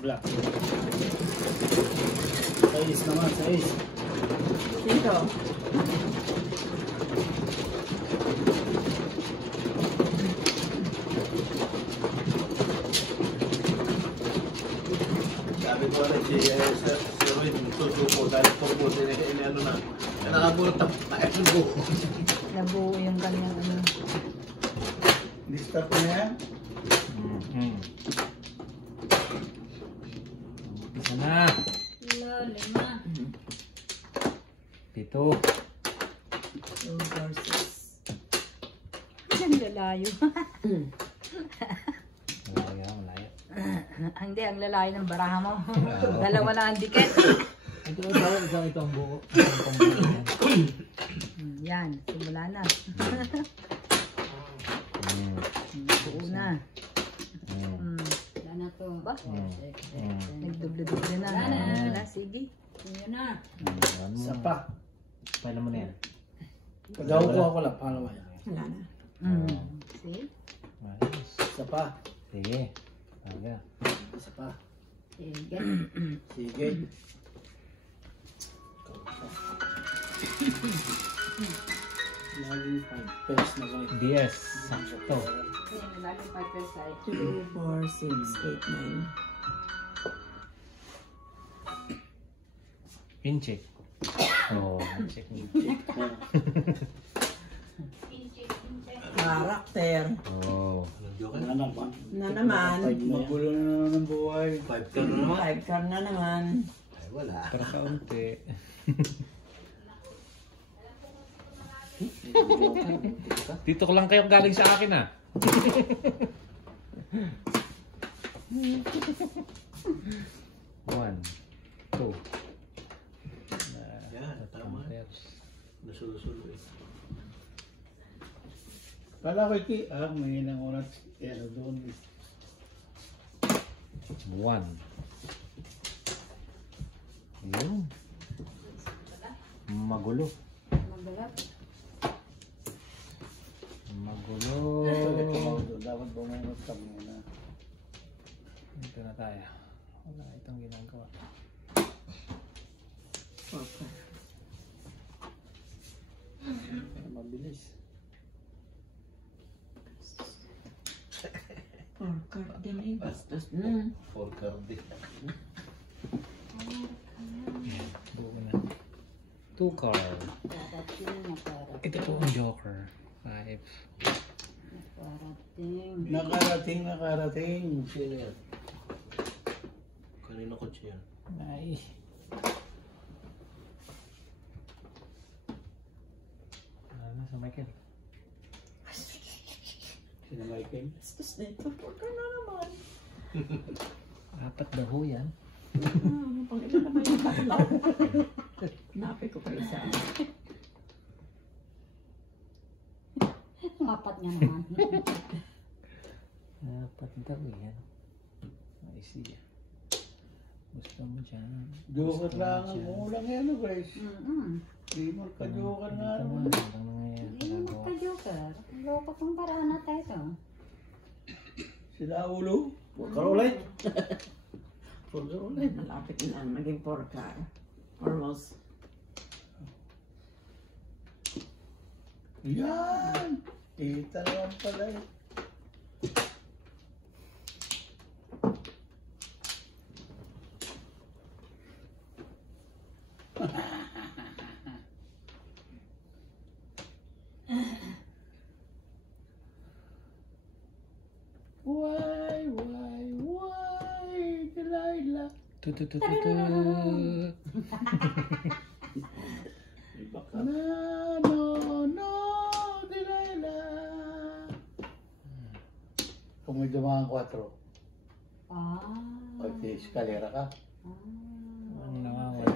Black. 6 naman, 6. Dito. Sabi ko na si Roy, susuko dahil po sila ano na. Nakagulat ang paet ng buho. Nabuo yung kanyang ano. Discard na yan. Isa na. 7. 2, 4, 6. Ang lalayo. Malayo. Hindi, ang lalayo ng baraha mo. Dalawa lang ang dikit. Ito ang buo. Yan, simula na. Buo na. Wala na to. Ba? Nagdublo-dublo na. Wala, sige. Yun na. Isa pa. Pala mo na yan. Pagkakukuha ko lang, pangalawa yan. Wala na. See? Ayos. Isa pa. Sige. Talaga. Isa pa. Sige. Sige. Laging 5 pesos na lang. 10. Sakto. Lagi 5 pesos ay. 2, 4, 6, 8, 9. Incheck. Oh, incheck. Karakter. Oh. Na naman. Na naman. Magulo na naman ng buhay. 5 ka na naman. 5 card na naman. Ay, wala. Para kaunti. Dito ko lang kayong galing sa akin ah. One, two. Yan, tama. Nasulo-sulo eh. Kala ko may hinang unat. Yan, doon. One. Yun. Magulo. Magalat. Magulo. Dapat bumunod kami na. Dito na tayo. Wala itong ginagawa. Okay. Mabilis. 4 card din eh. Bastos na. 4 card eh. Buo na. 2 card. Parating na parating. Ito po ang joker. 5. Parating. Nakarating. Sino yan? Kanino ko siya? Ay. Ano sa Michael? Sino Michael? Bastos na ito. 4 card na naman. 4 daw yan. Pang ilan naman yung tatlo. Napi ko pa isa. Apat nga naman. 4 daw yan. I see. Gusto mo dyan. Joker lang ang ulang yan, Grace. Mm-mm. Di mo ka-joker nga Dito naman. mo. Hanggang na ngayon. Hindi mo magka-joker. Loko pang paraan na tayo to. Sila ulo. Huwag ka ulit. Huwag ka ulit. Malapit na maging 4 card. Almost. Yan! Kita naman pala eh. Why, Delilah? Tututututu. No, Delilah. Kung may dumang 4, pag eskalera ka, Ang nawawala.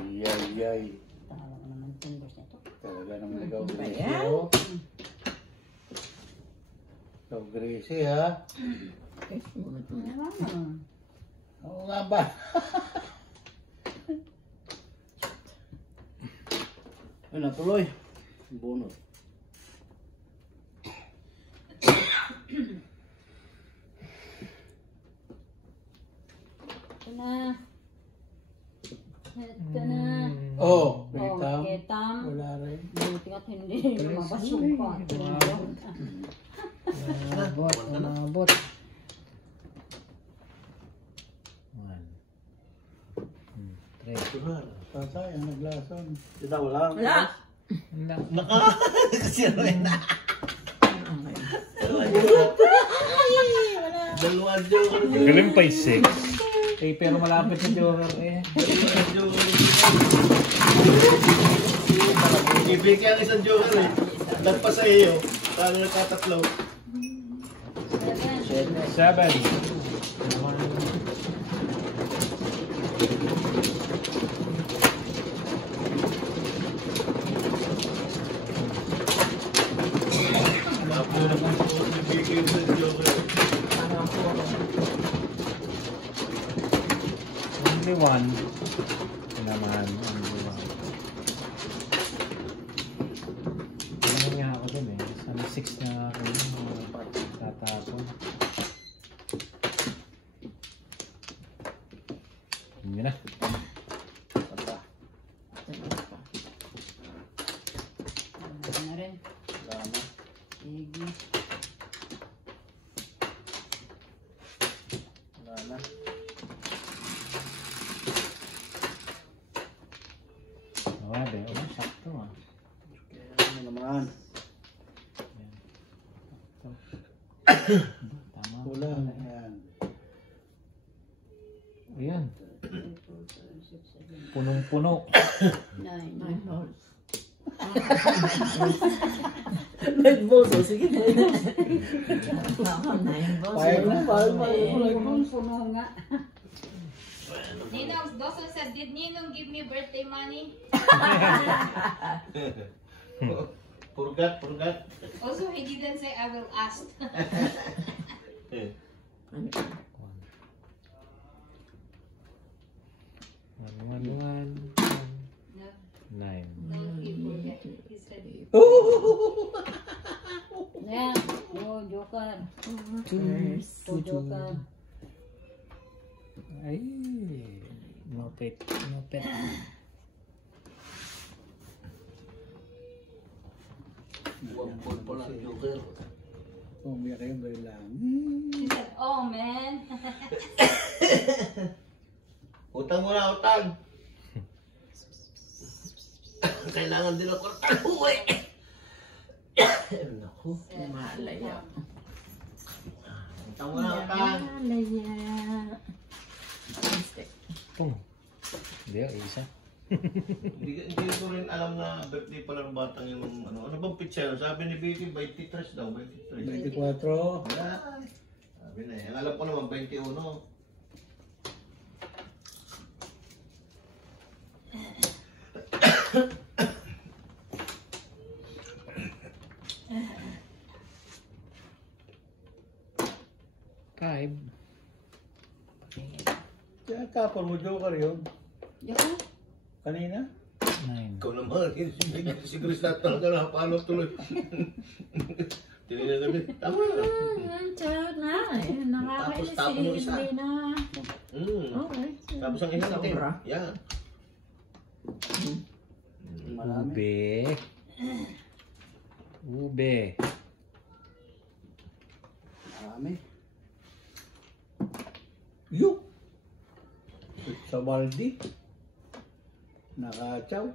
ay. Tawa ko naman fingers nito. Talaga naman ikaw, Gracie, Ayan. oh. Ikaw, Gracie, ha? Okay, sumunod mo na. Ano? Oo nga ba? Ay, natuloy. Bunot. Ito na. Ito na. Oh, Oh, kita. kitam. Wala rin. Buti ka't hindi lumabas yung pato. Umabot, umabot. 1, 3. Patay, ang naglason. Kita wala. Wala. Naka! Kasi ano yun na. Dalawang joker. Galing pa 6. Eh, pero malapit na joker eh. Dalawang joker. Ibigay ang isang joker eh. Nagpas sa iyo. Paano nagtatatlo? 7. Ibigay ang isang joker. Only 1. Naman, only 1. Alam nga ako dun eh. Sana 6 na ako yung tatapon. Yun na. Ano na rin. Sige. Wala na. Grabe, oh, sakto ah. Ano naman? Tama. Kulang. Yan. Ayan. Punong-puno. 9. 9 balls. 9 balls, o sige. Ako, 9 balls. Five na. Puno nga. Ninong Doso said, did Ninong give me birthday money? Purgat, purgat. Also, he didn't say I will ask. One, No, 9. no, he forget. He said, Yan. Oh, joker. Oh, joker. Ay, mapit, mapit. Wampun pala, joker. Umiyak kayo ba lang? he said, oh man. Utang mo na, utang. Kailangan din ako ng uwi. Naku. Malaya. Utang mo na, utang. Malaya. Pung. Hindi, isa. Hindi ko rin alam na birthday pala ng batang yung ano. Ano bang pitsero? Sabi ni Vicky, 23 daw, 23. 24. Ay, sabi na eh. Ang alam ko naman, 21. Five. Kaya kapal mo joker yun. Joker? Kanina? 9. Ikaw naman, si Chris na talaga na paano tuloy. Tinignan kami, tama na. Child na. Nakakainis Tapos tapon yung isa. Hindi na. Okay. Tapos ang isa natin. Sobra. Yan. Marami. Ube. Ube. Marami. Yuk! Sa baldi. Nakachaw.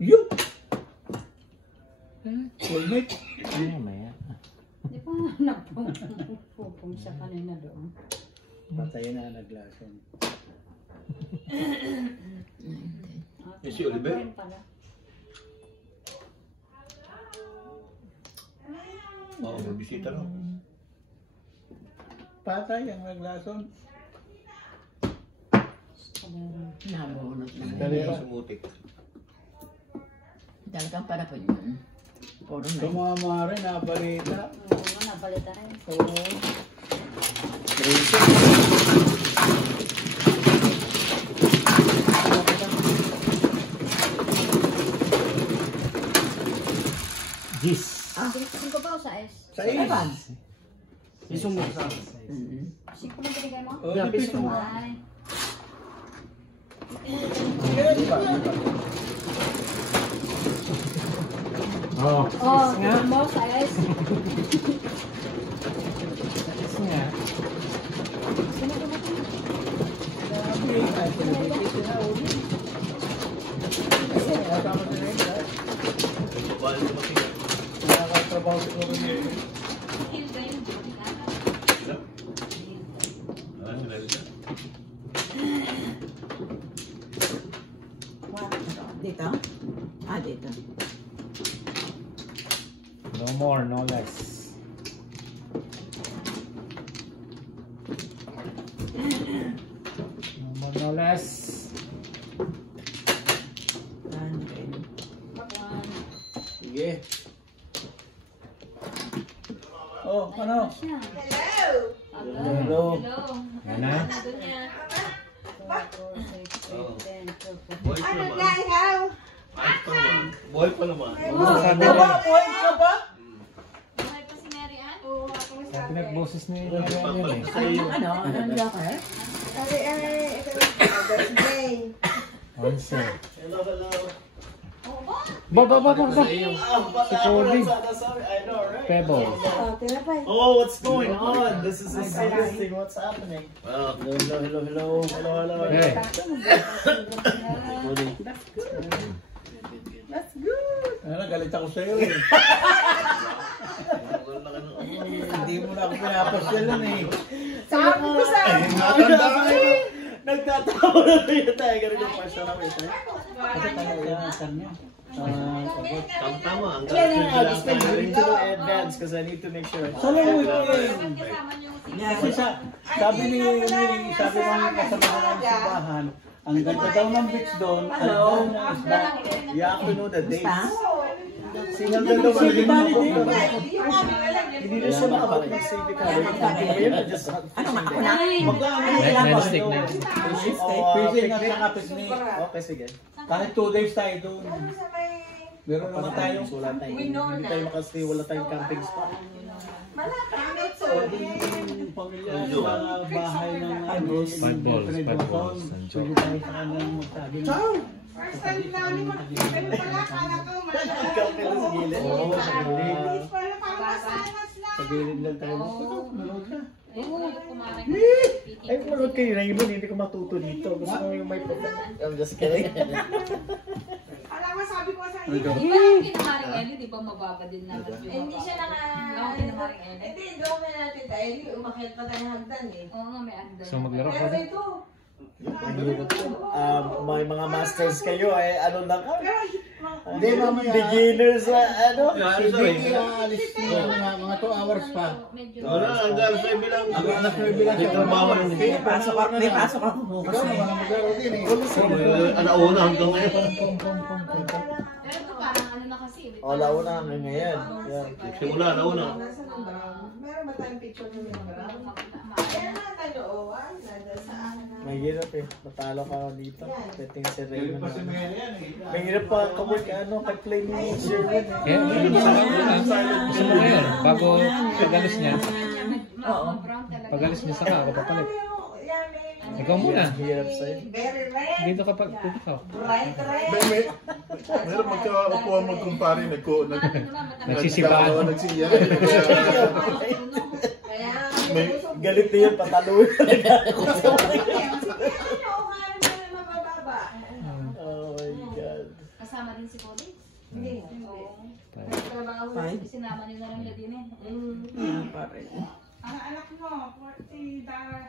Yuk! Fullmate. Ay, maya. Di ba napupong siya kanina doon? Patay na naglason. Yes, si Oliver. Ayun pala. Oo, may bisita no. Patay ang naglason. Nabunot na. Dali. Sumutik. Talagang para po yun. Puro na. Tumama rin, nabalita. Oo nga, napalitan rin. Oo. Gis. Singko ba o sa S? Sa is. Isong mo sa akin. Siko mo binigay mo? Oh, di piso mo. Ay. Oh, Oh, nga. tignan mo, size. Size nga. Grabe, ay, celebrity na uli. Kasi, tama na yun, ha? Bawal na matigas. Nakakatrabaho siguro niya. Hilda yung joke na. Ah, sila rin siya. Dito? Ah, dito. No more, no less. No more, no less. 100. Sige. Oh, ano? Siya. Hello. Hello. Yan na. Nandun niya. 4, 6, 8, 10, 12, 14. Boy pa naman. Ay, pa naman. Boy pa naman. Sabi Aba, na, buhay ka ba? Buhay pa si Mary Ann? Oo, ako sa sabi nagboses ni Marian yan eh. Anong locker? Onse. Hello, hello. Oo ba? Ba. Si Cody. I know, right? Pebbles. Oh, what's going on? This is interesting. What's happening? Ah, Hello. Hey, Ano, galit ako sa'yo eh. Hindi mo na ako pinapasyalan eh. Sabi ko sa nagtatawa na tayo tayo. Ganun yung question namin. Kasi tayo yan, kanya. tama. Ang I'll just make it into the advance because I need to make sure. Salam mo ito eh. Bakit kasama niyo si Kasi sabi ng kasama ng simbahan, ang ganda daw ng beach doon, ang daw ng isda. You have to know the dates. Pa? Single ganda ba Sige, rin bali ako? din. Hindi na siya makabalik ng civic card. Just Ano nga? Ako na? Magkano Nag-stick na. Fishing at saka picnic. Okay, sige. Kahit 2 days tayo doon. Meron naman tayo. Wala tayong, hindi tayo makastay, wala tayong camping spot. Pwede yung pamilya sa mga bahay ng Five balls. Pwede tayo sa kanyang magsabi. First time namin mag-even pala, kala ko Camping sa gilid. Oo, sa gilid. Please pala, parang masanas lang. Sa gilid lang tayo. Manood ka. kumarin Ay, manood kayo na yun, hindi ko matuto dito. Gusto ko yung may problem. I'm just kidding. Alam mo, sabi ko sa Ano iyo. daw? Di ba ang kinamaring Ellie, di ba mababa din naman yung Hindi siya naka... Ang kinamaring Ellie. Hindi, gawin natin tayo. Umakyat pa tayo hagdan eh. Oo nga, may agdan. So maglaro Pero ka. ito, May mga masters kayo, ano na ka? Hindi, mamaya. Beginners, ano? Si Vicky aalis na mga 2 hours pa. Wala, hanggang sa bilang. Ang anak ko bilang May trabaho rin. May pasok ako bukas Ikaw na naman ang maglaro din eh. Alauna hanggang ngayon. Pero ito parang ano na kasi. O, launa hanggang ngayon. Yeah. Simula, alauna. nasa ng brown. Meron ba tayong picture ng mga brown? Kaya na tayo, nanda saan na. Mahirap eh. Matalo ka dito. Dating si Galing pa si Raymond. Mary yan eh. Mahirap pa ka-work, kay play ni Sherwin eh. Kaya, gusto mo ngayon, bago pag-alis niya, Brown talaga. pag-alis niya saka ako papalit. Yan, may... Ikaw muna. Hirap sa'yo. Very red, Dito kapag pupukaw. bright red. Meron magkakakuha magkumpare, Nagsisibahan. nagsiya. Kaya, Galit na yun, pataluin. Oh my God. Kasama din si Cody. Hindi. Trabaho Five. sinama niyo na lang na din eh. Ang anak mo, si Dara.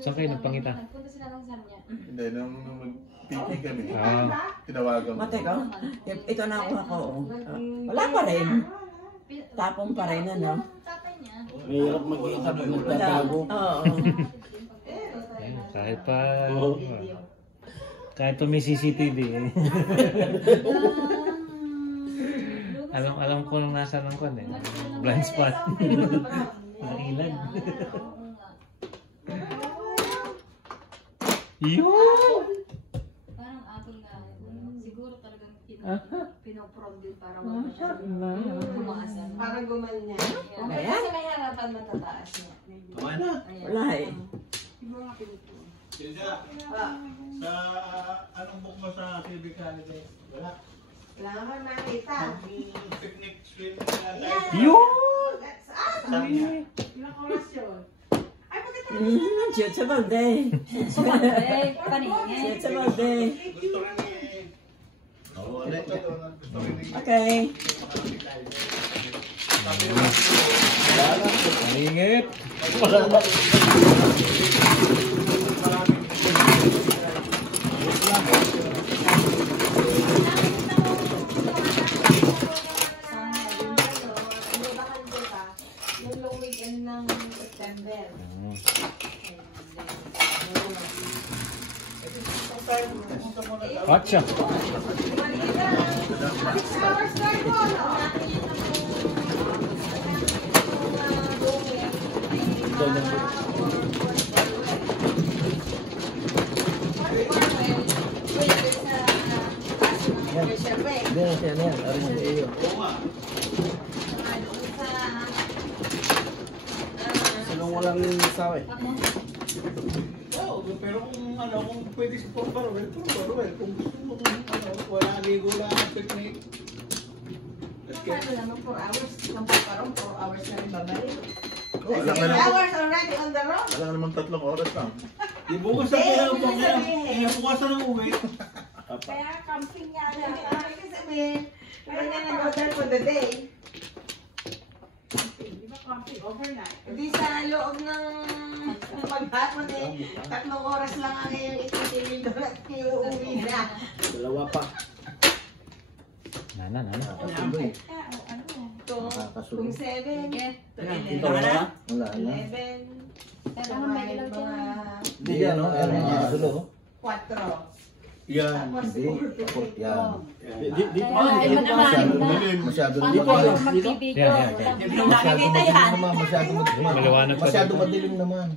Saan kayo nagpangita? Nagpunta sila ng Sanya. Hindi, nung mag-PT kami, Ah, tinawagan ko. Mate ko? Ito na ako ako. Wala pa rin. Tapong pa rin ano. Tatay niya. Mahirap mag-iisa pag Wala. nagtatago. Oo. ayun, kahit pa may CCTV eh. alam ko nung nasa ng kwan eh. Blind spot. Nailan. Yun! Parang apple na. Siguro talagang pinoprom din para wag masyadong kumakasan. Parang gumanya. Kasi may harapan matataas niya. Kamay na. Wala eh. Silja, sa anong book mo sa civic holiday? Wala. Wala ka nakita. Yung picnic swim na Yan. Yun! Sabi niya. Ilang oras yun? Ay, pagkatapos Teachable day. Eh, paningin. Teachable day. Gusto rin ni... Oo, ulit. Gusto rin ni... Okay. Malingit. Yung long weekend ng September. Gotcha. 6 hours drive mo, no? Sinong walang sawi? Oo, pero kung pwede sa Purbarwell, kung gusto mo wala ligo lang ang picnic. Ano naman 4 hours? Ng parang 4 hours na rin babalik. Wala 6 ka naman. hours already on the road. Wala ka naman 3 oras lang. Di bukas na bukas na uwi. Kaya camping nga lang. Kasi sabihin, iba nga nag-hotel for the day. di ba camping overnight? Hindi sa loob ng paghapon eh. 3 oras lang ang iyong ititilin doon at iuwi na. Dalawa pa. Nana. Kung 7, Ito wala? Wala. 11, Kailangan may ilaw dyan. Hindi yan, no? Ano? 4. Yan. Tapos Yan. Dito Ay, manaman. Masyado Paano Dito, kayo dito. mag-ibig? Yan, yan, yan. Nakikita yan. Maliwanag pa Masyado dito. madilim naman.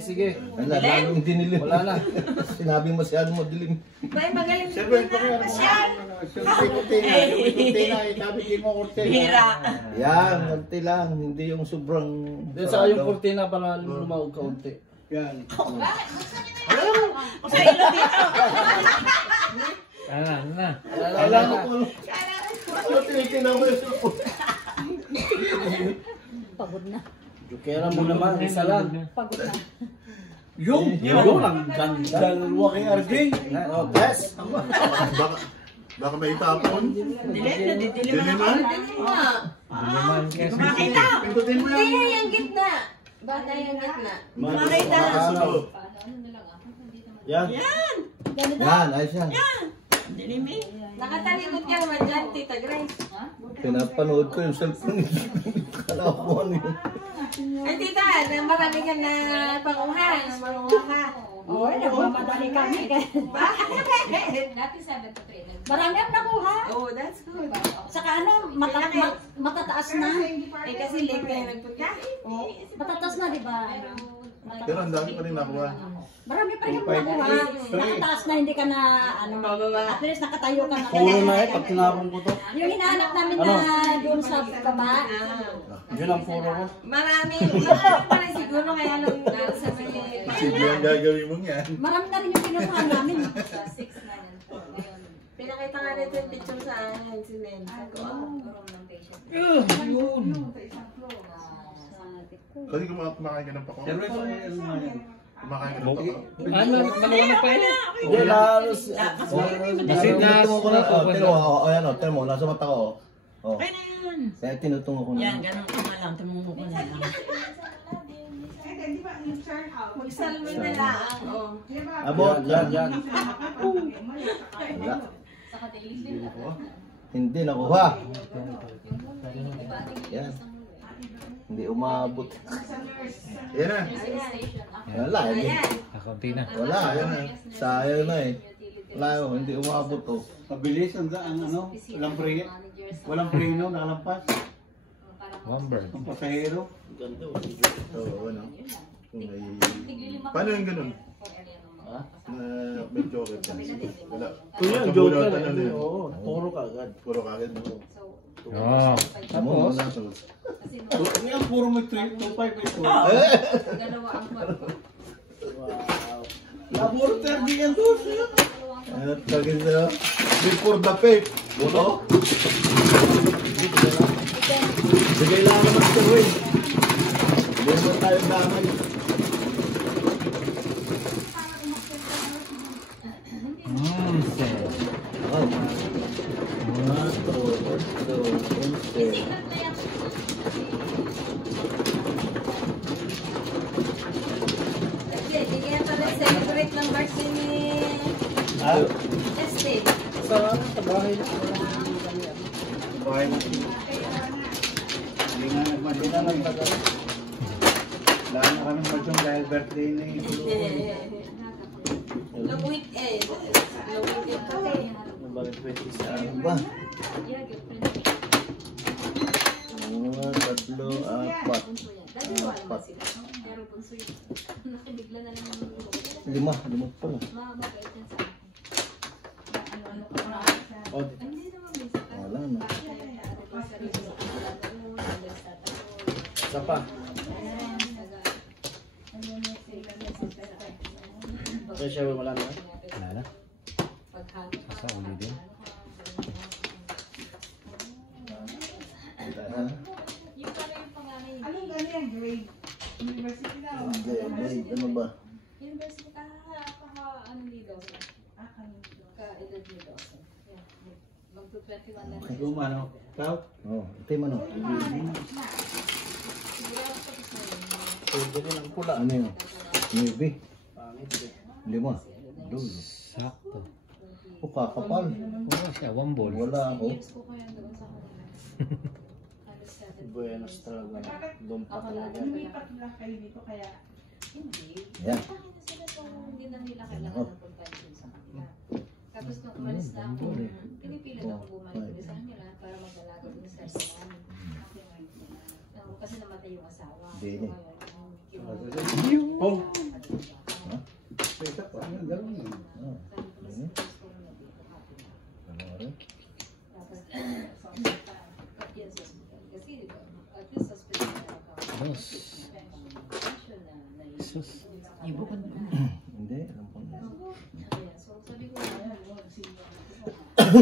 Sige. Lalong hindi nilim. Wala na. Sinabi masyado madilim. Bay, magaling Sir, din na pasyal. Bira. Yan, konti lang. Hindi yung sobrang... Then saka yung kurtina para lumawag kaunti. Yan. Sa ilo dito. Nana. Alam ko kung... Yung tinitingnan mo yung... Pagod na. Jukera mo naman, isa lang. Pagod na. Yung ang ganda. Dalawa kay RJ. Tess. Baka may tapon. Dilim na. Naman kasi. Makita. Pindutin mo yan. Hindi yung gitna. Bata yung gitna. Makita. Makasulo. Yan. Yan, ayos yan. Dilim eh. Nakatalimot ka naman dyan, Tita Grace. Pinapanood ko yung cellphone. Kala ko ano yun. Ay, Tita, marami ka na panguhan. Manguha ka. Oo, nagmamadali kami. Bakit? Dati 7 to 3. Marami ang nakuha. Oh, that's good. Saka ano, matataas na. Eh, kasi late kayo nagpunta. Matataas na, di ba? Pero ang dami pa rin nakuha. Marami pa rin nakuha. Nakataas na, hindi ka na, ano, at least nakatayo ka na. Puro na eh, pag tinapon ko to. Yung hinahanap namin na doon sa baba, Yun ang puro ko. Marami pa rin siguro, kaya lang sa may... Sige ang gagawin mo yan. marami na rin yung pinukuha namin. 6 na yan. Ngayon, Pinakita nga nito yung picture sa akin, si Nen. room ng patient. Kasi kumakain ka ng pako. Sir, ano yan? Kumakain ka ng pako. Ano, maliwanag pa yun. Hindi, lalos. Tinutungo ko na. Ayan o, tignan mo, nasa mata ko. Oh. Okay na yan. Kaya tinutungo ko na. Yan, ganun ko na lang. Tumungo ko na lang. Eh, di ba yung turn out? Magsalmin na lang. Oh. Di ba? Abot, yan. Yan. Wala. Saka daily din lang. Hindi nakuha. Yan. Hindi umabot. Yan na. Wala. Kakunti na. Wala. Yan na. Sayang na eh. Wala yun. Hindi umabot to. Mabilis ang ano, walang preno, nakalampas. One bird. Ang pasahero. Oo, ano. Kung may... Paano yung ganun? may joker dyan. Wala. Kuya, Sa joke bulan ka na na. yun. Oo, puro ka agad. Puro kagad mo. Ah, Tapos? Ano yan, puro may 3, 2, 5, 8, 2. Dalawa ang kwarto. Wow. Laboratory din yan doon. Ano tagin sa'yo? Before the faith. Buto? Bigay lang naman sa Win. Hindi naman tayo damay. Hindi kaya pala celebrate ng birthday ni Estee. Sa bahay na. Bahay na. Hindi na nagtagal. Wala na kami madyong dahil birthday na yung Long weekend. Long weekend kasi. Nabalik 20 sa Ano ba? Yeah, girlfriend. Mga tatlo, apat. Dati wala naman sila. Pero punso yun. Nakibigla na lang yung Lima pala. mababait yan sa akin. Ano-ano ko na. Oh, Hindi naman minsan. Wala na. isa pa. Okay, siya wala na. wala na. Sa uli din. Yung pala yung panganay. Anong ganyan, grade? University na. Hindi, ano ba? University ano ni Dawson. Ka-edad ni Dawson. Magto-21 na. Luma, no? Ikaw? Oh, ito yung ano. Sigurado sa gusto mo. Pwede rin ang pula. Ano yun? Maybe. Pangit eh. 5. Dulo. Sakto. O kakapal. Oo siya, 1 ball. Wala ako. Years ko kaya doon sa kanila. Halos 7 Buenos talaga. Doon pa talaga. Lumipat lang kayo dito kaya Hindi. Yan. Bakit na sila so hindi na nila kailangan ng puntahan sa kanila. Tapos nung umalis na ako, pinipilit ako bumalik ulit sa kanila para mag-alaga din sa asawa. Kasi namatay yung asawa. So Dini. ngayon, Oh. Ha? Pwede pa. Ano, gano'n yun. Oh. Ano? Ano rin? Kasi at least hospital na ako. Dos. Sus. Hindi, alam ko na. Ayan, so sabi ko,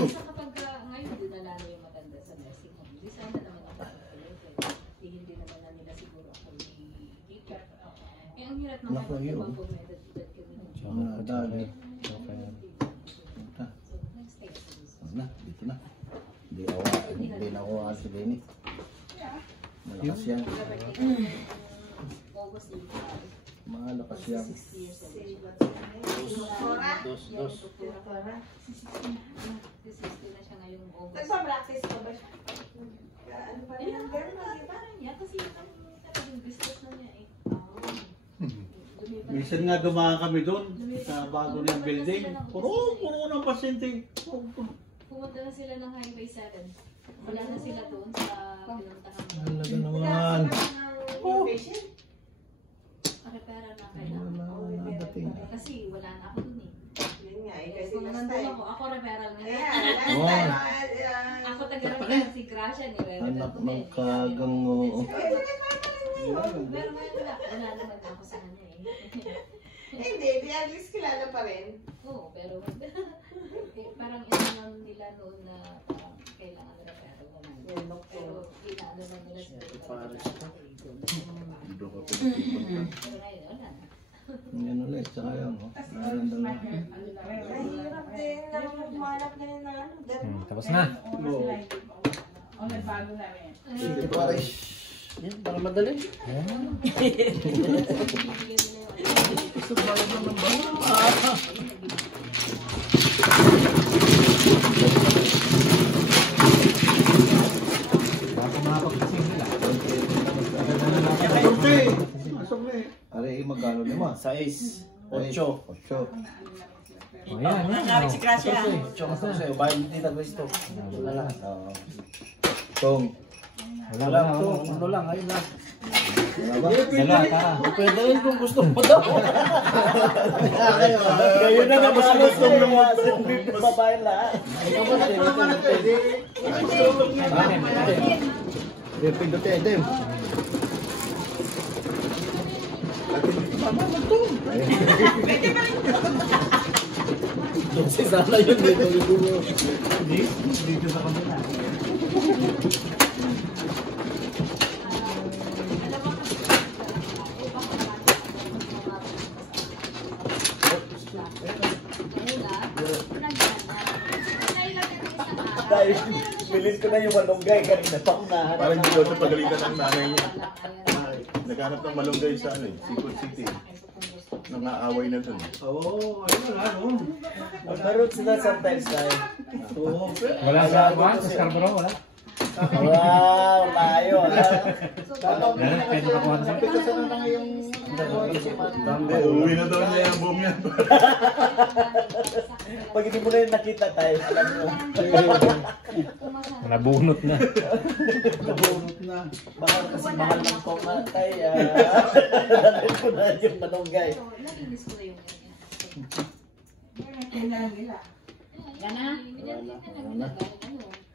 sa kapag ngayon din na lalo yung matanda sa nursing home, di sana naman ako magpapalagay. Hindi naman na nila siguro ako i-teacher. Eh, ang hirap naman Naku, yun. pag med-edad kami. Chocolate. Dali. Chocolate. Punta. So, next day. Huwag na, dito na. Hindi na ako si Lenny. Malakas yan. August 8. Malakas yan. 60 years old. Dos. 60 na siya ngayong August. Nagpa-practice ka ba siya? Ano pa rin ang girl mo, di ba? Parang yan kasi yung talagang business na niya eh. Minsan nga dumaan kami doon sa bago niyang building. Puro ng pasyente. Pumunta na sila ng Highway 7. Wala na sila doon sa pinuntahan mo. Talaga naman. Yung patient? Repera na kailangan. Wala na dating. Kasi wala na ako doon eh. Yun nga, eh, kasi Kung last nandun time. ako referral na. Ayan, Oo. last time. Ako taga-referral si Gracia nire-referral Anak ko ng kagang oo. Pero wala naman ako sa kanya eh. Hindi, di at least kilala pa rin. Oo, pero parang inanon nila noon na parang kailangan referral naman. Pero inaano na nila sa Doon ka pinagpupunta. pero ngayon, wala na. Yan ulit, saka yan. Oh. Meron dala. Mahirap din lang magmanap ganyan na ano. Tapos na. o nagbago na rin. Sige pare. Yan, para madali. Baka makapagpasing sila. Asok na eh. Are, magkano naman? 6. 8. 8. O yan, yan. Nakakawit si Gracia. 8 kasi sa'yo. Bayan dito, gusto. Wala. Tong. Wala. Ano lang, ayun na. Dalawa, tara. Pwede rin kung gusto mo daw. Kayo na nakalos ng babae lahat. Pwede. Si sana yun dito. Dito sa kabila. Dahil pilit ko na yung malunggay kanina pa akong nahanap. Parang hindi ko ito pagalitan ng nanay niya. Naghanap ng malunggay sa ano, Sikot City. Nangaaway na dun. Oo, ano nga, no? Magkaroon sila sometimes tayo. Oo, Wala sa Juan, sa Scarborough, wala. Wow, layo. Meron, pwede ka kuha sa Uuwi na daw niya yung boom yan. Pag hindi mo na yung nakita tayo, alam mo. Nabunot na. Nabunot na. Baka kasi mahal ng kumatay. Alam ko na yung malunggay. Nalinis ko na yung Kailangan nila. Gana?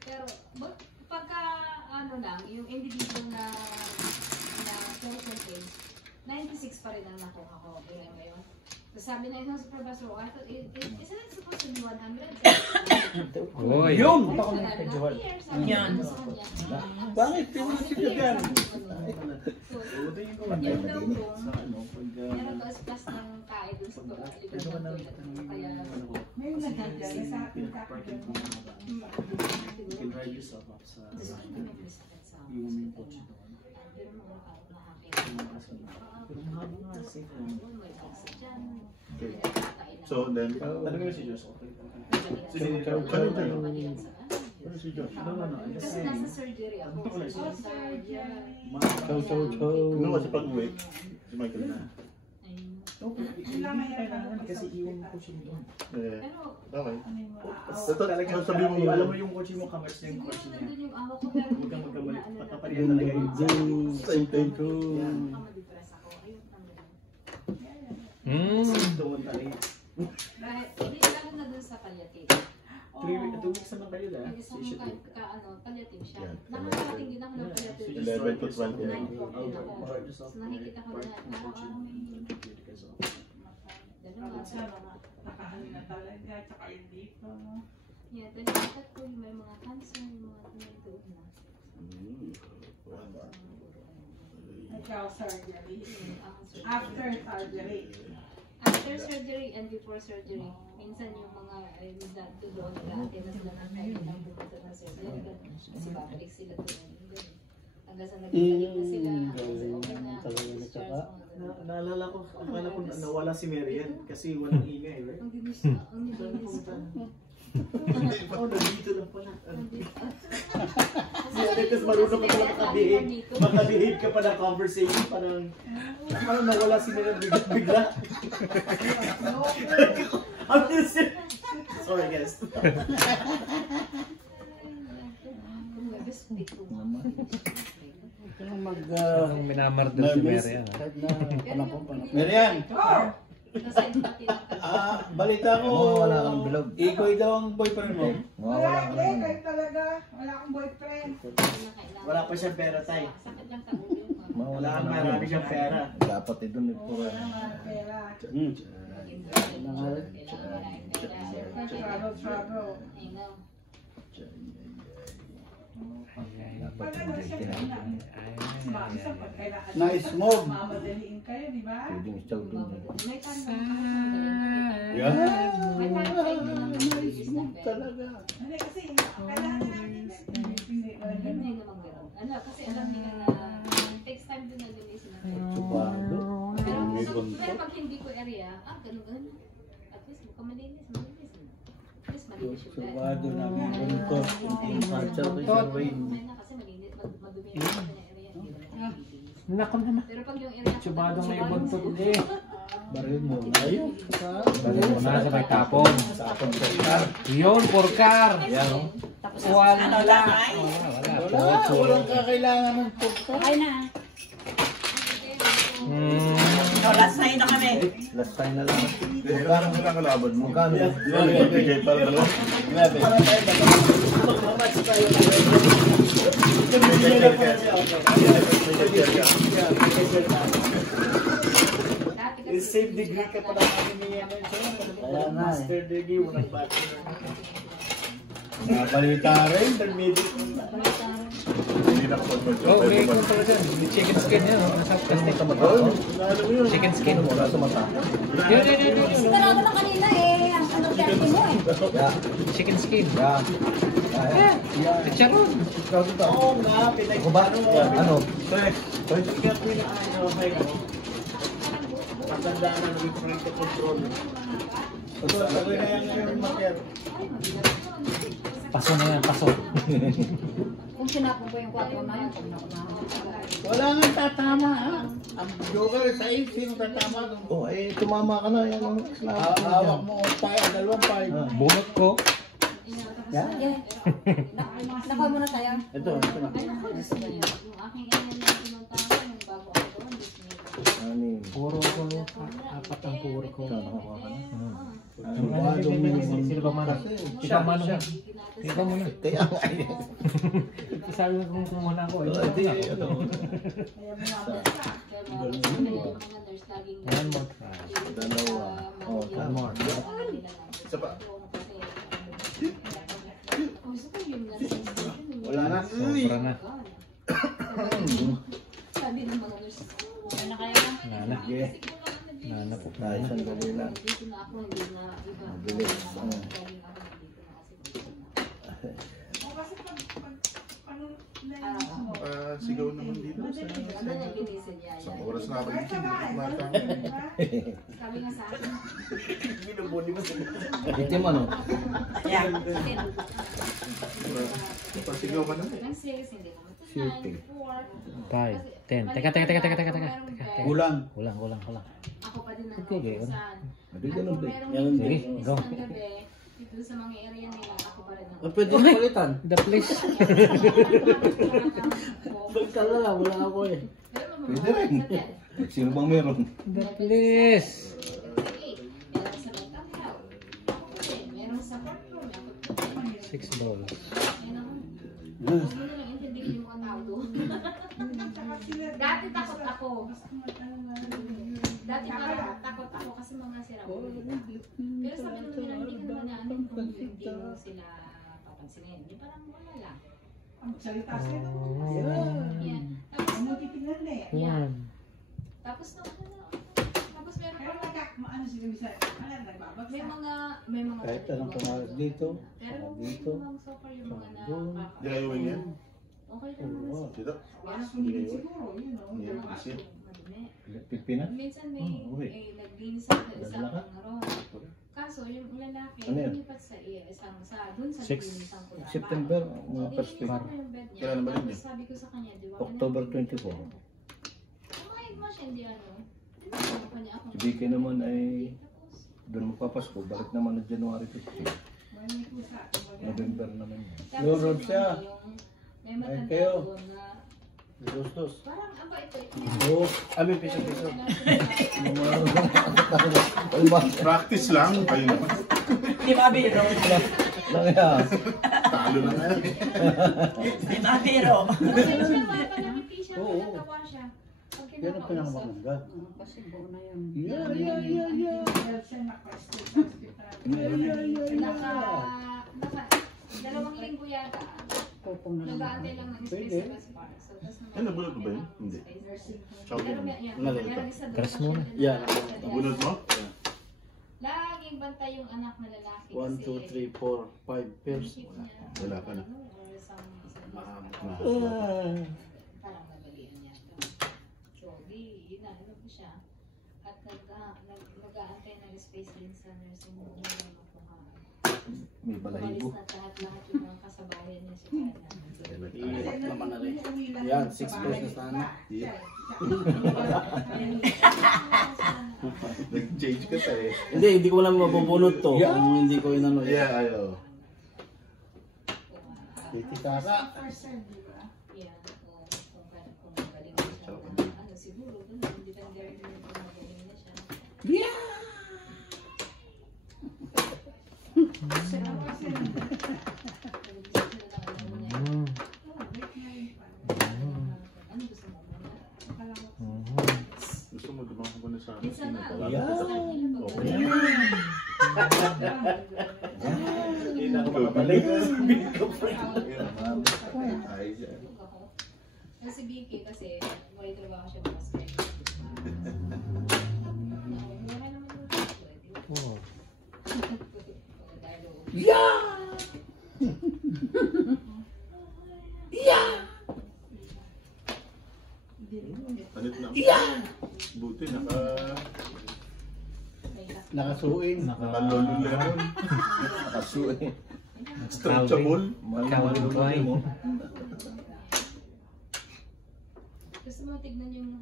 Pero pagka ano lang, yung individual na percentage, 96 pa rin ang nakuha ko. Ilan ngayon? Tapos sabi na isang supervisor, I thought, isn't it supposed to be 100? Uy. Yun! Yan. Bakit? Pinasipid yan. So, yun daw kung meron daw plus ng kain dun sa likod ng toilet. Kaya, May nagdadala sa akin kapatid. You can drive yourself up sa yung kotse doon. Pero mahaba nga, safe lang. So then, Talaga si Diyos, okay. ano si Josh? kasi nasa surgery ako. Ano kasi pag-uwi, si Michael na. Kasi iwan mo kotse mo doon. Eh, Pero, okay. Talaga, Sabi mo, alam mo yung kotse mo, kamers na yung siguro kotse niya. nandun yung awa ko, pero Huwag kang magkamali. na- Pagkaparihan talaga yung Thank you. Madipress ako. Ayun, doon talaga. Dahil, hindi lalo na dun sa palliative. 2 weeks naman kayo na. Yung isang palliative siya. Yan. Nakakarating din ako ng palliative. 11 to 20 na. 9 po din ako. So nakikita ko na, araw-araw may dalawa. Nakahali na talaga, tsaka yung dito. Yeah, nakikita ko yung may mga cancer, yung mga tumituon na. Ikaw surgery. Ang surgery. After surgery. After surgery and before surgery, minsan yung mga doon nag-a-attend na sila ng time na pumunta ng surgery. Kasi babalik sila doon. Hanggang sa nagbalik na sila, hanggang sa okay na, discharge mo. Naalala ko, akala ko nawala si Marian kasi walang ingay, right? Ang dinis ko. Oh, nandito lang pala. Kasi Kasi marunong ka pala makabihave ka pa ng conversation, parang nawala si Marian bigla. Sorry guys. Ang minamardal si Mary. Kahit na panapon. Marian! Balita ko, Wala kang bilog. Ikoy daw ang boyfriend mo. Wala, hindi. Kahit talaga. Wala akong boyfriend. Wala pa siyang pera, tay. Sakit lang sa ulo. Wala kang marami siyang pera. Dapat ito nito. Wala naman pera. Travel. Dapat Pag ano siya, isa pag kailangan. Nice move. Mamadaliin kayo, di ba? Pwedeng isang doon. May time ba may Yeah. time kayo din ang release ng pera. Talaga. Hindi kasi, kailangan namin. Hindi, wala Hindi ganun. naman gano'n. Ano, kasi alam nila na takes time din nag-release ng pera. Subado. Pero pag hindi ko area, ganun. At least, kung malinis. At least malinis yung pera. Subado namin. Ganito. Parcel ko siya rain. Kasi malinis, madumi yung area. Nako naman. Pero pag yung area, Subadong may buntot eh. Baril mo. Ayun. Baril mo na sa may tapon. Sa atong porkar. Yun, porkar. Tapos Wala. ano lang ay? Wala. Walang kakailangan ng pagkain. Okay na. No, last night na kami. Last time na lang. Parang kinakalaban mo. Magkano? Bigay para dalawa. Grabe. Magmamatch tayo. Same degree ka pala namin ni ano sa'yo. Master degree, walang bachelor. Napalita rin. Intermediate. Hindi na ako Oh, may kung pala dyan. May chicken skin yan. Nasa plastic. Chicken skin. Wala sa mata. Yun. Sigurado na kanina eh. Ang dati mo eh. Chicken skin. Yan. Charon. Oo nga, pinag... Ano? Kaya pinaka-ano, may patandaan ng different control. Ito, sabi na yan ngayon, Mater. Paso na yan. Paso. Kung sinapon ko yung 4 na yun, kung Wala nga tatama, ha? Ang joker sa iyo, sino tatama doon? Oh, tumama ka na. Yan ang Hawak mo, dalawang pay. Bunot ko. Nakuha mo na tayo. Ito na. Yung aking ina na pinuntahan nung bago ako doon, Disney. Puro ko. Apat ang puro ko. Ano? Sino ba mana? Ikaw mana. Ikaw muna. Kaya nga eh. Sabi mo kung muna ako. One more try. Dalawa. Oh, One more. Isa pa. Wala na. Sobra na. Sabi ng mga nurse, Ano na kayo? Nana. Nana po. Ay, isang gabi lang. dito na ako, hindi na iba. Mabilis. Galing ako dito na kasi. Sigaw naman dito. Ano niya binisin niya? Sa oras na ako dito. Mata. Sabi nga sa akin, Itim ano? Yan. Pasigaw ka na. ng 6, hindi naman 9, Shooting. 4. 5, 10. Teka. Kulang. Kulang. Ako pa din ang Okay, nautusan. Hindi ganun din. Merong Sige, linis go. ng gabi, dito sa mga area nila, ako pa rin ang Pwede na palitan. The place. Pagkala, wala ako eh. Pwede rin. Sino bang meron? The place. Meron sa Batangaw. Meron sa courtroom. 6 balls. Huwag mo nalang intindihin mo ang tao doon. Dati takot ako. Takot ako kasi mga sira-ulo. Pero sabi naman nila, hindi ka naman naanin kung hindi mo sila papansinin. Hindi parang wala lang. Yan. Yan. Tapos meron pa may mga Kahit anong pangalan dito. pero Dito. yung so far yung mga Di kayo wing yan. okay lang naman Dito. sila. Madumi. Pipina? Minsan may Oh, okay. naglinis sa isang Dala ka? pangaron. Kaso yung lalaki, Ano yan? lumipat sa isang dun sa Six. linisan ko dapat. September, mga first week. Nilinisan ko yung bed niya. Kailan ba yun? Tapos sabi ko sa kanya, di ba? October 24. Kumain mo siya, hindi ano. Tinanong pa niya ako. Si Vicky naman ay doon magpapasko. Balik naman na January 15. November naman yan. Tapos Lurod yung siya. may matanda kayo. doon na Dos. parang aba ito. Oo. Amin, piso-piso. Ano ba? Practice lang. Kayo naman. Di ba biro? Lang yan. Talo na nga. Di ba biro? Kasi siya mapalaki siya, Oo. natawa siya. Pag Yan ang kinakausap. pinakamaganda. Kasi buo na yun. Yeah. Dalawang linggo yata. Kupong na lang. Nag-aantay lang ng space Pwede. sa bus park. So, tas naman- Yan, nabunod ko ba yun? Hindi. Chow Pero yun. yan, Nalito. meron isa doon Crush sa muna. shelter Yeah. na- Nabunod mo? Laging bantay yung anak na lalaki. 1, 2, 3, 4, 5 pairs. Wala ka na. Parang nabalian niya. So, inaano ko siya. At nag-aantay ng space din sa nursing home na makuha. May Umalis balahibo. na lahat yung mga kasabayan niya sa kanya. Hirap naman na rin. Yan, 6 pairs na sana. Nag-change ka tayo. Hindi ko lang mabubunod to. Kung hindi ko inano. Yeah, ayaw. Titikara. Gusto mo dumako ko na sa akin. Minsan na, Hindi na ako makabalik. Kasi Vicky kasi may trabaho siya mga spray. Oh. Anit na. Buti naka... Nakasuing. Nakalolo lemon. Nakasuin. Stretchable. Calvin Klein. Gusto mo tignan yung...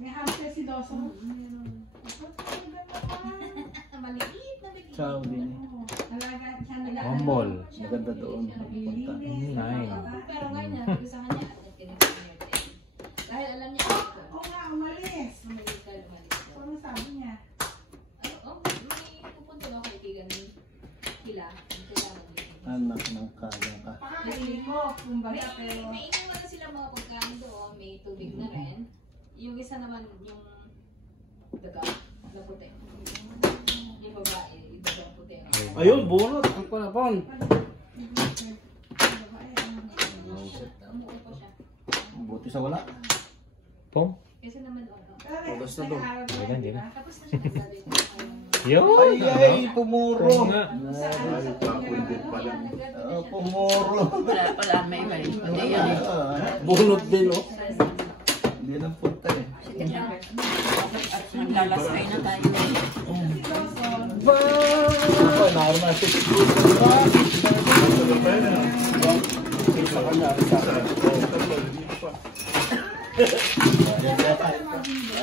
May house si Dawson. Maliit na bigla. Ciao din. Alaga siya nila. Humble. Maganda doon. Punta. Nine. Pero ngayon, sabi ko sa kanya, at ganito na yun. Dahil alam niya ito. Oo nga, umalis. Umalis ka, umalis ka. Ano sabi niya? May pupunta daw kaibigan ni Kila. Kailangan din. Anak ng kaya ka. Pakakainin mo, kumbaga, pero... May iniwan sila mga pagkain doon, may tubig na rin. Yung isa naman, yung daga na puti. Yung babae, yung dagang puti. Ayun, bunot. Ang panapon. Umuwi po siya. Buti sa wala. Pong? Kasi naman, Tulos na doon. Hindi na. tapos na siya nasabi ko. Yun! Ay, pumuro. Oo nga. Ay, papundit pala. Pumuro. Wala, may. Hindi yan. Bunot din, oh. Hindi na punta eh. Maglalasay na tayo. Ako, naroon na si sa kanya.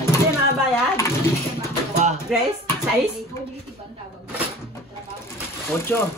Hindi mabayad. Grace, size? Ocho.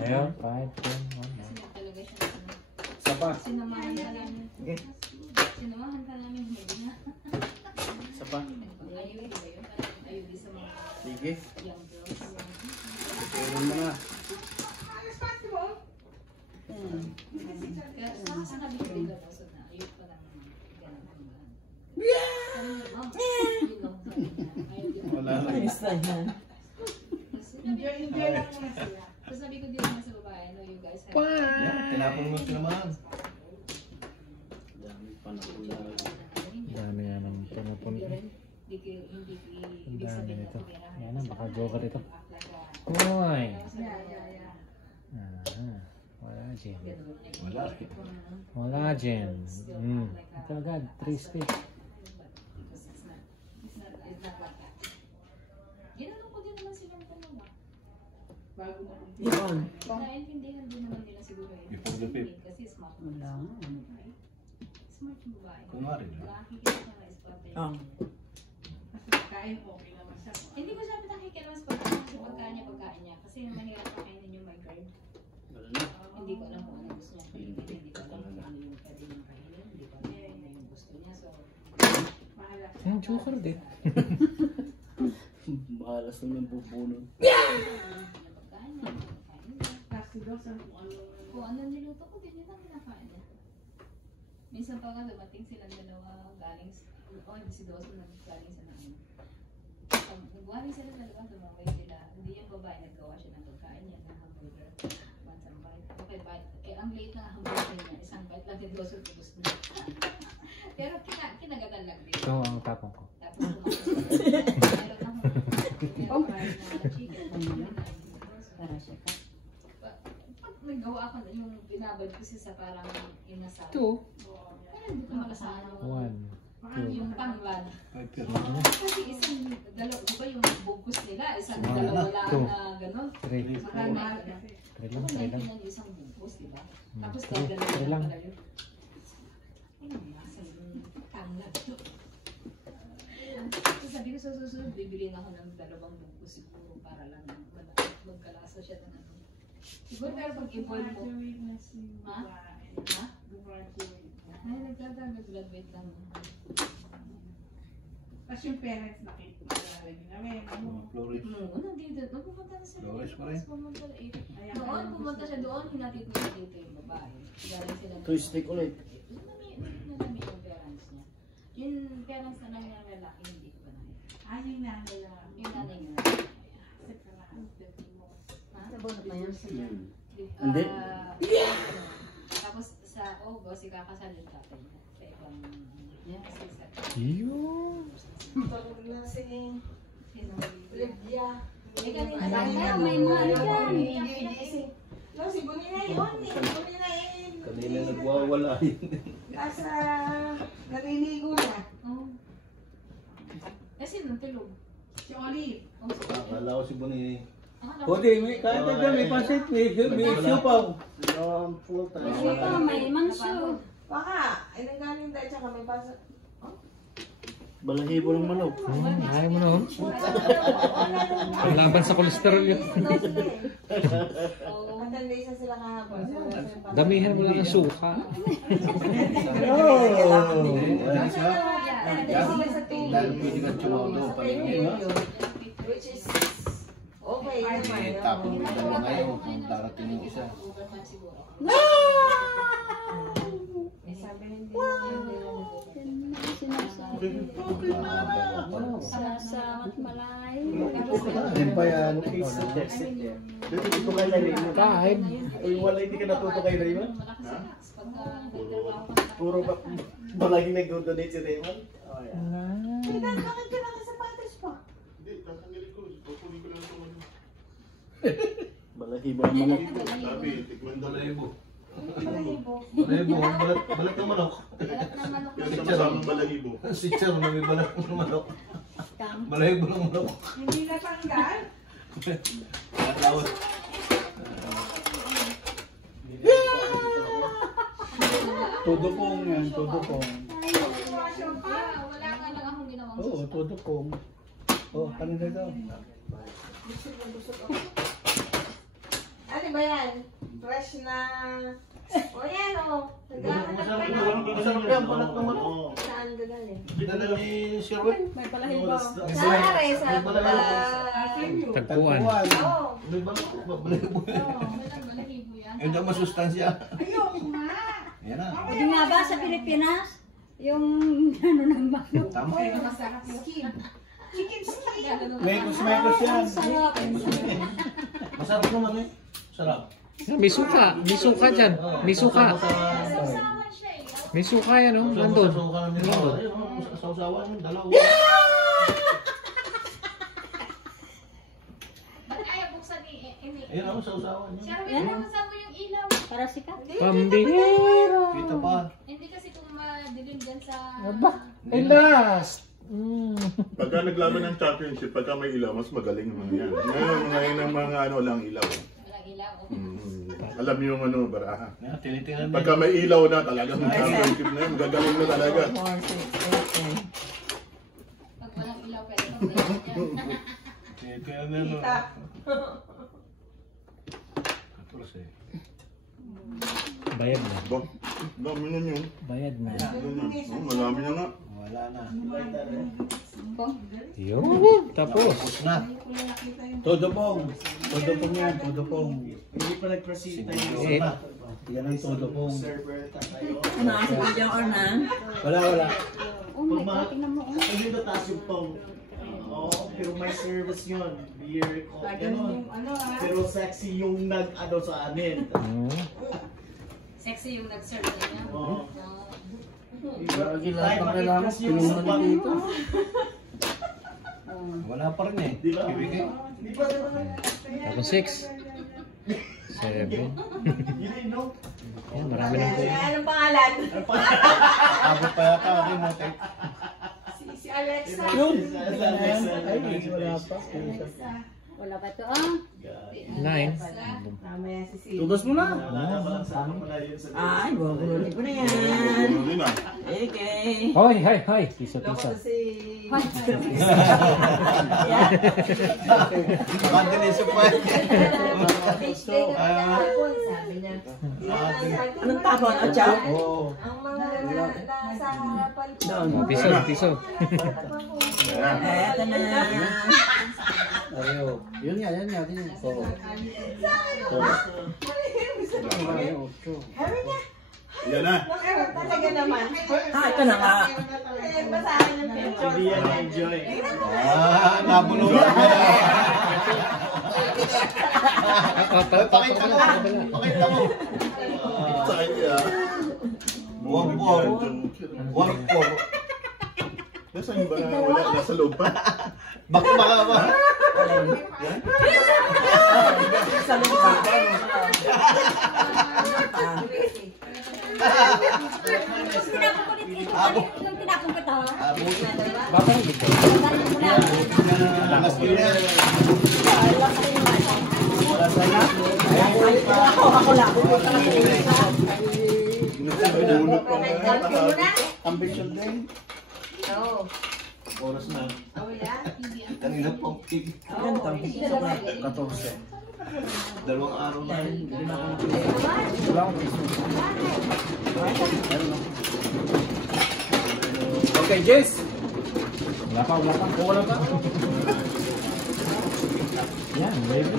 Ayun, 5, 10, 1. Sapa. Sinamahan ka namin. Sinamahan ka namin. Hindi na. Sapa. Ayun, di ba yun? Ayun, di sa mga Sige. young girls. Ayun mo na. Kaya sa sabi ko din gano'n, so na ayun pa lang gano'n. Wala na. Enjoy lang muna sila. Tapos sabi ko din naman sa babae, no, you guys have... Yan, tinapon mo sinamahan. Dami naman pinapun. Ang dami nito. Yan na, baka joker ito. Uy! Wala dyan. Wala. Wala dyan. Ito agad, 3 stick. Ginanong ko din naman silang pumama. Yun. Naintindihan din naman nila siguro yun. Kasi smart. Smart yung babae. Kunwari lang. Nakakikita ka na spot eh. Mas pagkain, okay naman siya. Hindi ko sabi nakikilamas pagkain niya. Kasi mahirap pakainin yung migraine. Hindi ko alam kung ano gusto niya kainin. Hindi ko alam kung ano yung pwede niyang kainin. Hindi ko alam kung ano yung gusto niya. So, Yung joker din. Bahala sa mga bubunot. pagkain niya. Tapos si Dawson, Kung ano niluto ko, din yun ang kinakain niya. Minsan pa nga dumating silang dalawa galing si Dawson galing sa namin. Nagwaling sila dalawa, dumaway sila. Hindi yung babae, naggawa siya ng pagkain niya ng hamburger. Once ang bite. Okay, bite. Eh, ang late na hamburger niya, isang bite lang ni Dawson, tapos na. Pero kinagatan lang din. Ito ang tapong ko. Tapos meron ako na chicken. Para siya ka. Pag nagawa ako na yung binabad ko siya sa parang inasal. Ito. Hindi ko makasama. 1, 2. Yung panglan. Ay, pero Kasi isang dalawa, di ba yung bugkos nila, isang dalawa lang na gano'n. 3. Mahal na. Try Ako lang. naipin ng isang bugkos, di ba? Tapos Try dalawa lang. pala yun. Ano yung lasa yung panglan to? So sabi ko sa susunod, bibili na ako ng 2 bugkos siguro para lang magkalasa siya ng ano. Siguro pero pag i-boil mo, ha? Ha? Ay, nagkakagraduate lang. Tapos yung parents nakita namin. Flores. Nandito, pumunta na sila. Flores pa rin. Pumunta na doon, pumunta siya doon, hinatid niya dito yung babae. Galing sila. Twistic ulit. Nalami yung parents niya. Yung parents na lang yung lalaki, hindi ko ba na. Yung nanay lang. Yung nanay niya. Nabunot na yan siya. Hindi. Tapos sa August, ikakasalin natin. Sa ibang, sa Yun. Tulog na si sino? Lydia. Eh, kanina Ay, lang. may mga dyan. No, si Bunina yun. Si Bunina yun. Kanina nagwawala yun. Nasa naliligo na. Oh. Kasi nung tulog. Si Olive. Akala ko si Bonnie. Kundi, kahit na dyan, may pansit, may siupaw. Full time. Ito, may manso. Baka, ay nanggaling tayo tsaka may pasok. Balahibo ng manok. Ayaw mo no? Laban sa kolesterol yun. Matanda isa sila kahapon. Damihan mo lang ang suka. Dahil pwede ka tumodo pa rin. Which is okay naman. Eh, tapos mo na ngayon kung darating yung isa. Sabi hindi Salamat malay. Din pa yan. Dito ko kay Raymond. Kahit. Uy, wala hindi ka natuto kay Raymond? Puro ba malaging nag-donate si Raymond? Oh, yeah. bakit ka nakasapatos pa? Hindi, tatanggalin ko. Kukunin ko lang ito. Balahibo ng manok. Sabi, tikman daw. Balahibo. Balahibo. Balahibo. Balat ng manok. Yung sama-samang balahibo. Si Char, may balat ng manok. Balahibo ng manok. Hindi natanggal. Tapos, Todo pong yan, todo pong. Wala nga lang akong ginawang Oo, todo pong. Oh, ano na daw? Ano ba yan? Fresh na... O yan o. masarap yan, balat ng manok. Saan galing? Dinala ni Sherwin. May palahibo. Sa Ares. Tagpuan. Oo. May balat ko, balahibo. Walang balahibo yan. Yung daw masustansya. Ayoko nga. Yan na. Hindi nga ba sa Pilipinas, yung ano ng manok. Tama. Uy, masarap yung skin. Chicken skin. Mekos yan. Sarap. Masarap naman eh. Sarap. May suka. May suka dyan. May suka. Sausawan siya eh. May suka yan oh. Nandun. Sausawan din ako. Sausawan yung dalawa. Ba't ayaw buksan ni Ayun ako, sausawan yun. Sherwin, buksan mo yung ilaw. Para sikat. Pambihira. Kita pa. Hindi kasi kung madilim dyan sa... Aba. Ay last. Pagka naglaban ng championship, pagka may ilaw, mas magaling naman yan. Ngayon ang mga ano lang ilaw. Walang ilaw. Alam niyo yung ano, baraha. Yan, tinitingnan Pagka may ilaw na, talagang championship na yun. Gagaling na talaga. 4, 6, 8, 10. Pag walang ilaw, pwede mag-ilaw dyan. Tinitingnan na yun. Kita. Tapos eh. Bayad na. Ba, dami na yun. Bayad na. Malami na nga. Wala na. Yun. Tapos. Na. Todo pong. Todo pong yan, todo pong. Hindi pa nag-proceed tayo. Eh. Yan ang todo pong. Server tayo. Ano, si Video or na? Wala. Oh my God, tingnan mo. Pag dito taas yung pong. Oo, pero may service yun. Beer, coke, gano'n. Pero sexy yung nag-ano sa amin. Hmm. Sexy yung nag-serve niya. Oo. Lagi lahat ng kailangan, pinunod dito. Wala pa rin eh. Di ba? Ibigay. Tapos 6. 7. Yun eh, no? Yan, marami na po. Anong pangalan? Abot pa yata ako mo. Si Alexa. Yun. Ay, wala pa. Wala ba ito? 9. Mamaya si Sid. Tugas mo na. Ay, bubunin ko na yan. Okay. Hoy, hi, hi. Piso-piso. Madilis pa. Sabi niya. Anong tapon? O, chow? Oo. Ang mga nasa harapan ko. Piso, piso. Eto na. Ayo. Yun nga. Oo. Yan na. Talaga naman. Ito na nga. Basahan yung picture. Hindi yan enjoy. Nabulungan mo na. Pakita mo. Pakita mo. One four. Nasaan ba na wala? Nasa loob pa? Baka ba? Sa lupa. Yung tinapong ko to. Babalik dito. Lakas din yan. Ako lang. Ambition din. Oo. Oras na. Wala. Kanina pong pig. Ganito. 14. 2 araw na. Wala akong piso. Okay, Jess. Wala pa. Wala pa. Yan, maybe.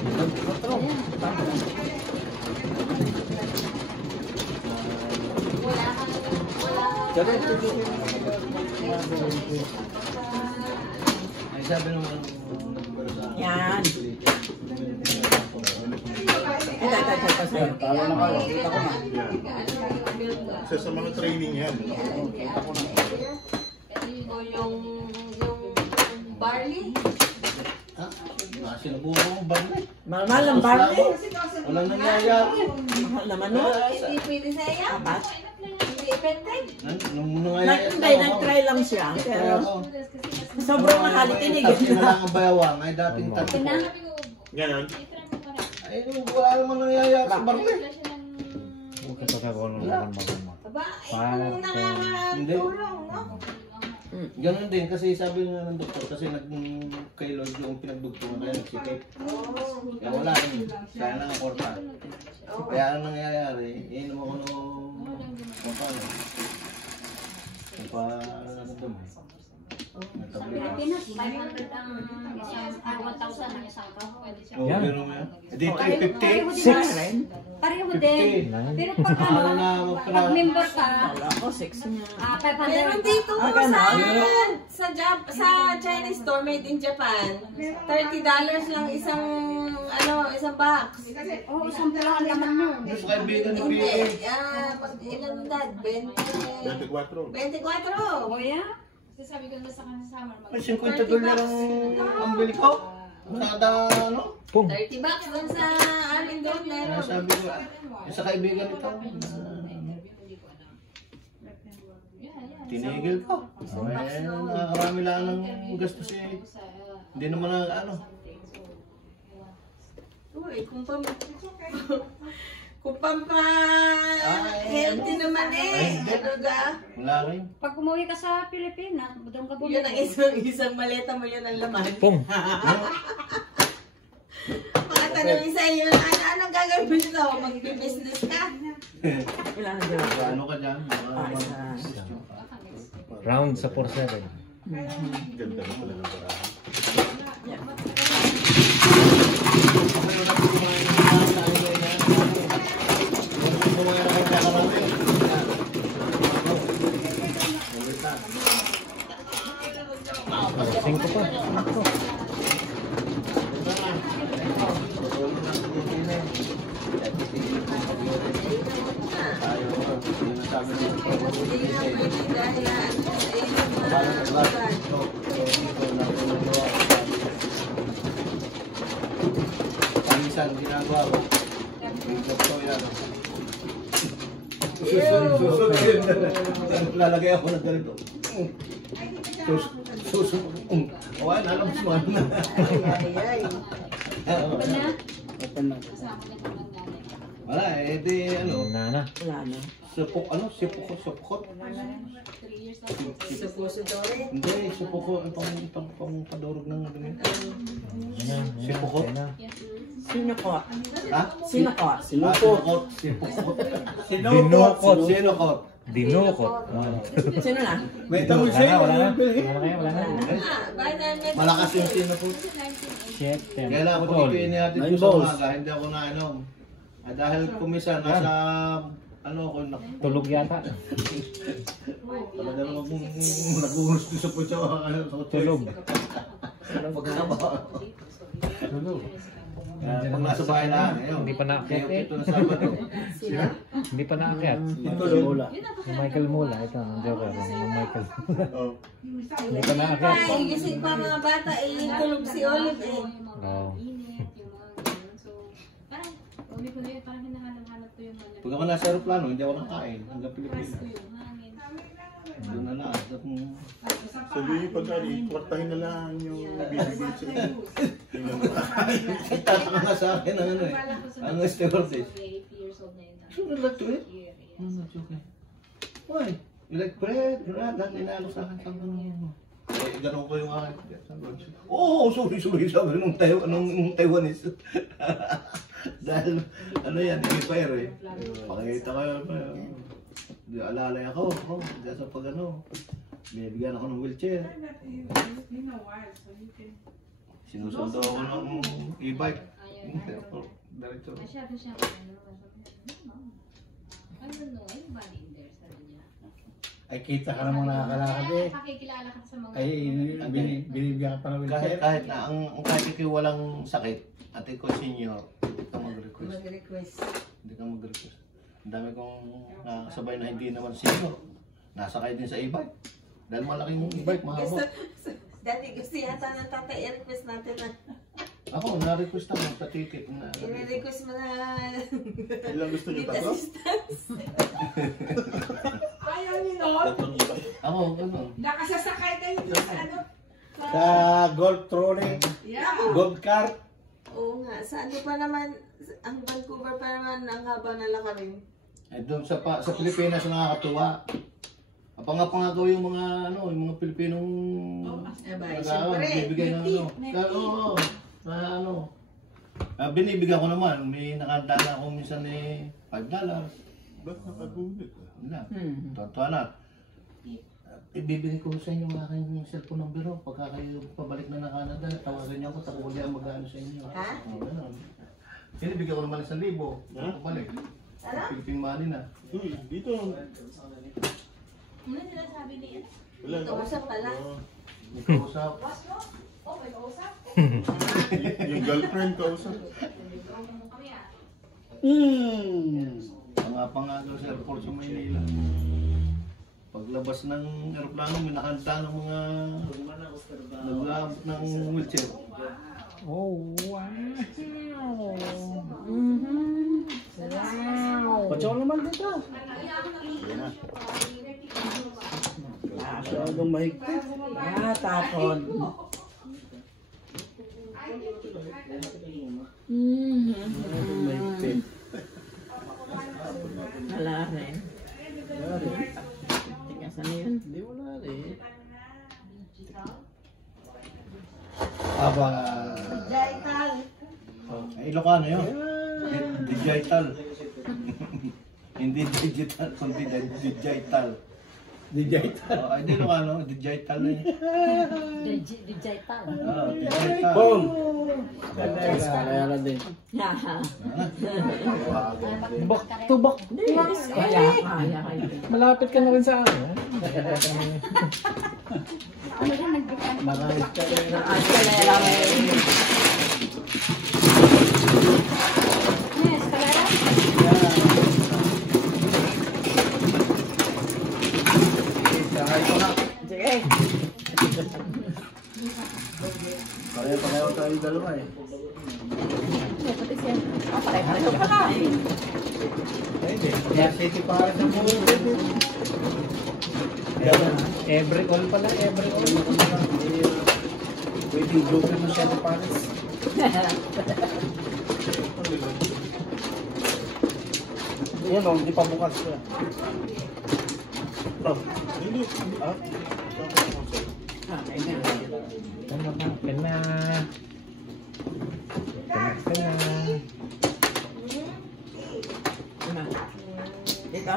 Ay sabi nung Yan. Ito sa'yo. Talo na kayo. Kita ko na. Isa sa mga training yan. Kita ko na. O yung barley. Sinubukan mo ba? Mahal ng barley. Walang nangyayari. Mahal naman no? Hindi pwede sa'yo. Apat. Hindi effective. Nung nangyayari. Hindi, nag-try lang siya. Pero sobrang nakalikinig. Tapos na lang ang bayawang ay dating tatlo. Ngayon, Ay, wala naman nangyayari sa barli. Huwag ka pagkakawa ng magmamag. Aba, Five, kung nakakatulong, no? Ganun din kasi sabi nga ng doktor kasi kay Lord yung pinagdugtungan kaya nagsikip. Kaya wala rin. Kaya nakakorta. Kaya ang nangyayari, inom ako nung paano. Ano doon? Pilipinas, 500 ang isang, 1,000 ang isang kahon. Oo, pero nga. Dito yung 50. Pareho din. Pero pag pag member ka, Wala ko, 6 niya. 500. Meron dito ganon? sa Chinese store made in Japan. $30 lang isang isang box. Oo, isang pala ang laman nun. Gusto kaibigan ni Hindi, Pili. ilan dad? 24. 24. O yeah? Sabi ko na sa kasama. Ay, $50 ang bili ko. Kada ano? Pum. $30 dun sa amin doon meron. Sabi ko, sa kaibigan nito. Tinigil ko. Ay, nakakarami lang ng gastos eh. Hindi naman na ano. Uy, kung healthy naman eh. Ano ga? Wala rin. Pag umuwi ka sa Pilipinas, doon ka bumili. Yun ang isang maleta mo yun ang laman. Pum. Mga tanongin sa iyo, anong gagawin mo dito? Magbi-business ka? Ilan na dyan? Ano ka dyan? Round sa 4-7. Ganda na talaga para. Singko pa. bumili dahil sa iyong Pamisan, ginagawa ko. Ito yan. Lalagay ako ng ganito. Susunod. Awan, alam mo na. Open na. Wala, eh di ano. Nana. Wala na. Supok, ano? Supokot? 3 years na po. suppository. Hindi, supokot. Pang padurog ng ganito. Ayan. Sipukot? Sino ko? Ha? Sino ko? Sinukot. Sipokot. Dinukot. Sinukot. Dinukot. Sino na? May Wala tawag na, sa'yo. wala na. ano yung bilhin? Wala na kayo, wala na. Malakas yung sinukot. Shit. Kaya lang ako pipiliin natin Nine ko sa balls. umaga, hindi ako nainom. Dahil kumisa nasa ano ako Tulog yata. talaga naman kung naguhulog sa putsa Tulog. pagkaba. Tulog. Pag nasa bahay na, ayun. Hindi pa naakyat eh. Ito na Sabado. Hindi pa naakyat. Wala. Si Michael Mula. Ito, ang joker. Yung Michael Mula. Hindi pa naakyat. Ay, gising pa mga bata, tulog si Olive eh. Oo. Ulit ko na yun, parang hinahanap-hanap ko yung mga Pag ako nasa aeroplano, hindi ako nakain hanggang Pilipinas. ko yung hangin. Doon na lahat. Sabihin pag kwartahin na lang yung bibigay sa'yo. Tataka nga sa akin ang ano eh. Ang stewardess. 8 years old na yun. Sure not like to eat? No, not okay. Why? You like bread? Lahat inaano sa akin. Sabi mo. Eh, ganun ko yung akin. Oh, sorry. Sabi nung Taiwanese. Dahil, ano yan, fire eh. Pakita kayo. Alalay ako. Dahil sa pag ano. Binibigyan ako ng wheelchair. Sinusundo ako ng e-bike. Director. Masyado siyang ano. I don't know, ay bali in there, sabi niya. Ay, kita ka namang nakakalakad eh. Pakikilala ka sa mga... Ay, binibigyan ka pa ng wheelchair. Kahit na, kahit ikaw walang sakit, at ikaw senior, hindi ka mag-request. Hindi ka mag-request. Ang dami kong nakasabay na hindi naman senior. Nasakay din sa e-bike. Dahil malaking e-bike, mahaba. Dati gusto yata ng tatay, i-request natin na. Ako, na-request ako sa ticket. I-request mo na. Ilang gusto niyo, tatlo? Ayaw ni Lord. Ako, ano. Nakasasakay kayo dun sa ano. Sa golf trolley, Yeah. golf cart. Oo nga, sa ano pa naman, ang Vancouver pa naman, ang haba na lakarin. Eh, doon sa Pilipinas nakakatuwa. Pangagaw yung mga yung mga Pilipinong bibigay ng ano. Binibigyan ko naman, may nakanta na ako minsan $5. Ba't nakagulit? Wala. Totoo na. Ibibigay ko sa inyo ang aking cellphone number pagka kayo pabalik na ng Canada, tawagan niyo ako, tapos ulit ang mag-ano sa inyo. Ha? Binibigyan ko naman 1,000. Pabalik. Philippine money na. Uy, dito. Ano nila sabi niya? Wala. Kausap pala. May kausap. Oh, may kausap? Yung girlfriend kausap. Pangagaw sa airport sa Maynila. Paglabas ng aeroplano, may nakanta ng mga naglaabot ng wheelchair. Oh, wow. Patsyon naman dito. Masyadong mahigpit. Tapon. Masyadong mahigpit. Wala rin. Tigasan na yun. Hindi wala rin. Aba. Jaital. Ay, Ilocano yun. Digital. Hindi digital, kundi digital. Digital. Ay, hindi Ilocano, digital na yun. Digital. Digital. Boom! Kaya lang din. Back to back. Kaya. Malapit ka na rin sa akin. Marami ka rin. Eskalera rin. Yes, kalera. Try ko na. Sige. Pareho tayo dalawa eh. Pati siya. Pareho pa ka eh. Hindi. Kaya city para sa buhay. Every all pala, every all. Pwede joker na siya ni Paris. Yan o, hindi pa bukas siya. Hindi. Ah? Kena. Dito?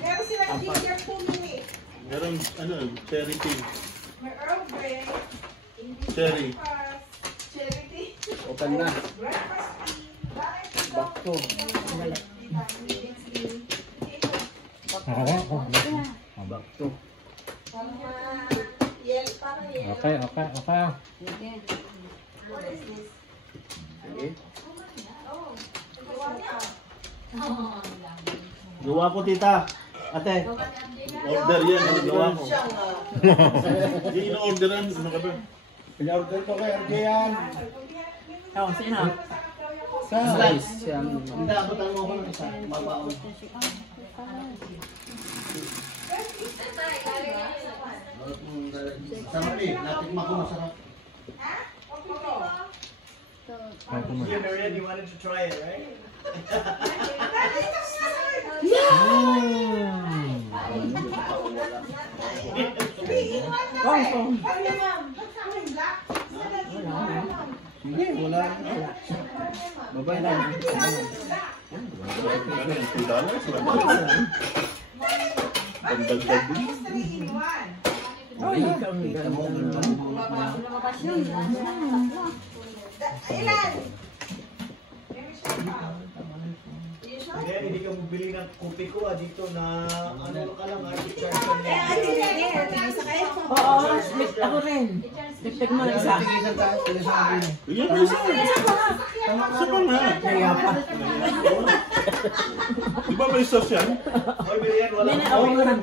Meron silang ginger pumili. Meron, cherry tea. May Earl Grey, Cherry. cherry tea, Open na. breakfast tea, diet Back to. Back to. Okay. Sige. Gawa ko, tita. Ate. Order yan, ano gawa ko. Hindi ina-orderan, ano ka ba? Pina-order ko kay RJ yan. Oh, sino? Slice. Yan. Hindi, abutan mo ko ng isa. Mabaon. Sarap eh. Natikma ko masarap. You Marian, you wanted to try it, right? Hindi, wala. Babay na. Pagdagdag din. Oh, ikaw ang ganda. Ilan? Hindi ka magbili ng kopi ko dito na ano ka lang, charge ka Oo, ako rin. Dagdag mo isa. Yan, isa pa nga. Kaya pa. Di ba may sauce yan? Oy, Marian, wala Hindi na, ko. okay lang.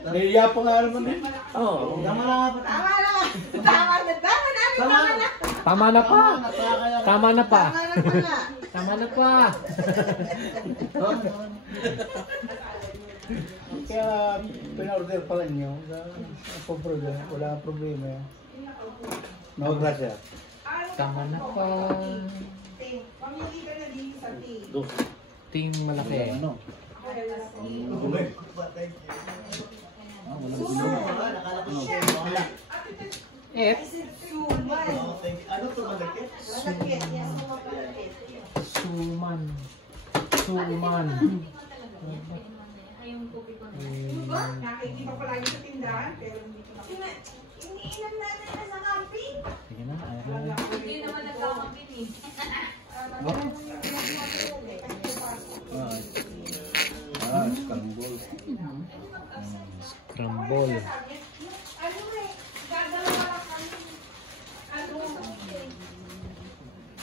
Naiya pa nga naman eh. Oo. Tama na nga. Tama na. Tama na. Tama na. Tama na. Tama na pa. Tama na pa. Tama na pala. Tama na pa. Kaya pina-order pala niyo. Wala problema yan. No, gracias. Tama na pa. Pamili ka na din sa tea. Ting malaki. Ano? Ano to malaki? Suman. Nakikita pa lagi sa tindahan, pero hindi ko na. Iniinom natin na sa camping. Sige na. Hindi naman nagkakampin eh. Scramble. Scramble. Ano eh, gagalawa lang kami. Ano?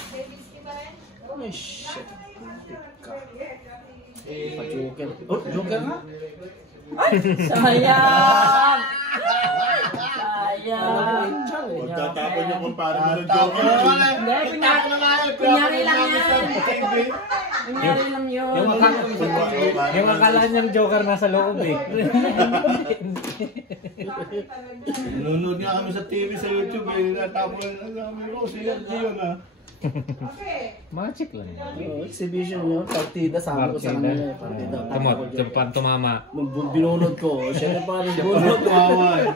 Babyski pa rin? Oh, shit. Pa-joker. Oh, joker nga? Sayang! Sayang! Magtatapon yung kumpara mo ng joker. Hindi, kunyari lang yan. Kunyari lang yun. Yung akala niyang joker nasa loob eh. Nanonood nga kami sa TV sa YouTube eh. Natapon na kami. Oh, si RJ yun ah. Magic lang. Exhibition yun. Partida sa ko sa kanila. Partida. Tumama. Nung binunod ko, siya na pa rin Bunod kawawa eh.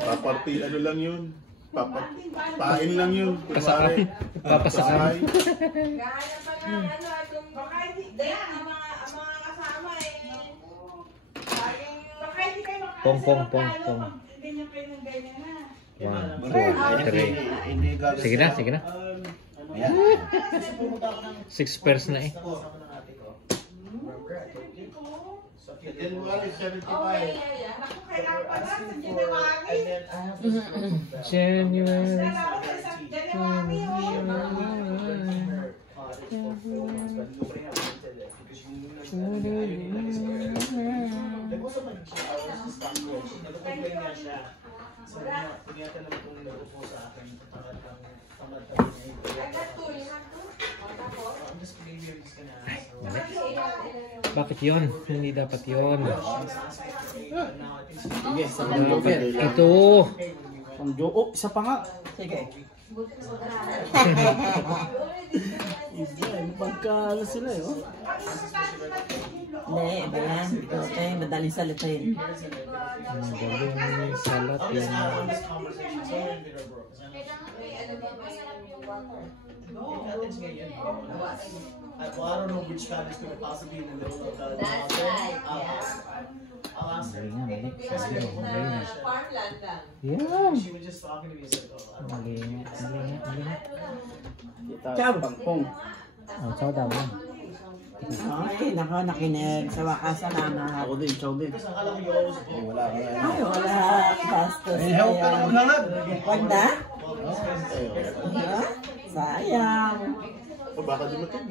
Paparti, ano lang yun. Pain lang yun. Pasakan. Papasakan. Gaya pa nga, ano, atong baka hindi, ang mga kasama eh. Baka hindi kayo Pong. ganyan kayo ng ganyan na. 1, 2, 3. Sige na. 6 pairs na eh. January 75. Naku, kailangan pa na sa January. January. Sa January, oh. siya. Sabi niya, tiniyatan naman kung nag-upo sa akin. Tamad kami niya. I'm just maybe you're just gonna ask. Bakit yun? Hindi dapat yun. Sige, sa Dapat ito. Pang Joko, isa pa nga. Sige. Pagka sila eh, oh. Hindi, iba yan. Okay, madaling salitin. Galing salat yun. I don't know which fan is going to possibly be in the middle of the I'll ask her. Yan. She was just talking to me. Said, oh, Malingat. Ciao. Pangpong. Oh, ciao daw yan. Ay, nako, nakinig. Sa wakas, salamat. Ako din, chow din. Wala ka na. Ay, wala. Bastos. Eh, help ka na maghangad. Huwag na? Ha? Sayang. O baka di matun.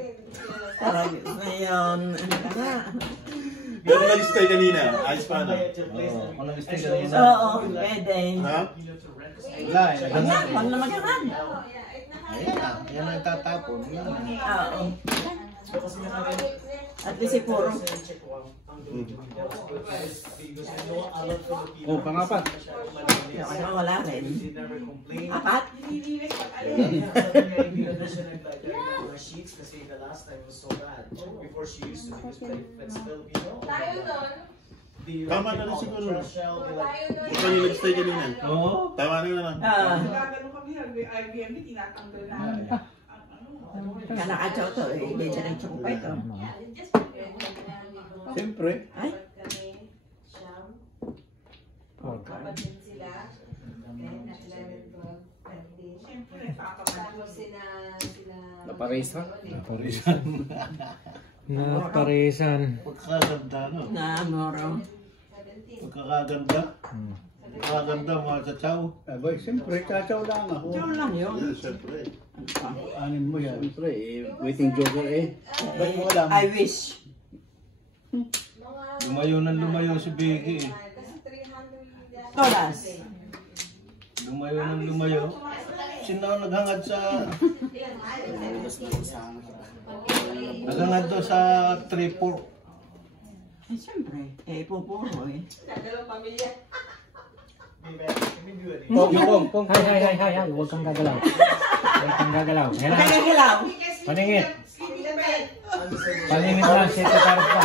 Parang ngayon, ano ka na? Pero nag-stay kanina. Ayos pa na. Kung nag-stay kanina. Oo, pwede. Ha? Wala eh. Ayan, huwag na maghangan. Ayan na. Yan ang tatapon. Yan. Oo. At least puro. Oh, pangapat. Ano, wala rin. Apat? Tama na rin siguro. Ito yung nag-stay kanina. Oo. Tama na yun. Gagano kami, Airbnb, tinatanggal namin. Kaya nakatsaw to eh. Hindi diretso ko pa ito. Siyempre. Ay? Kapatid sila. Siyempre, nagpapamahal. Naparisa. Naparisan. Pagkaganda, no? Namoro. Pagkakaganda. Pagkakaganda, mga chachaw. Abay, siyempre, chachaw lang ako. Diyan lang yun. Yan, siyempre. Anin mo yan. Siyempre, waiting joker eh. Ba't mo alam? I wish. Lumayo ng lumayo si Becky eh. Todas. Lumayo ng lumayo. Sino ang naghangad sa... Naghangad doon sa 3-4. Eh, siyempre. Eh, pupuro eh. Pong. Hay. Huwag kang gagalaw. Huwag kang gagalaw. Yan lang. Kagagalaw. Paningit. Paningit lang. Sito karot pa.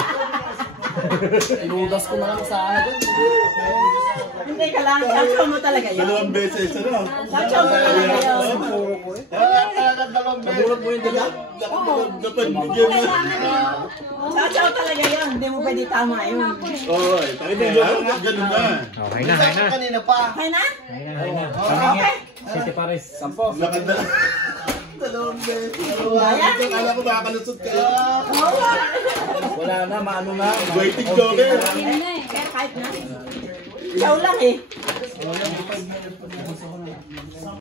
Inudas ko na lang sa akin. Hindi ka lang. Chachaw mo talaga yun. Dalawang beses, ano? Chachaw mo talaga yun. Dalawang beses. Nagulat mo yung dapat. Dapat bigyan mo. Chachaw talaga yun. Hindi mo pwede tama yun. Oy, waiting joker nga. Ganun na. Okay na. Kanina pa. Okay na? Paningit. Sito Paris. Sampo. Lakad na. Dalawang beses. Bayan? Kala ko makakalusot ka. Wala na, maano na. Waiting joker. Kaya kahit na. Ikaw lang eh.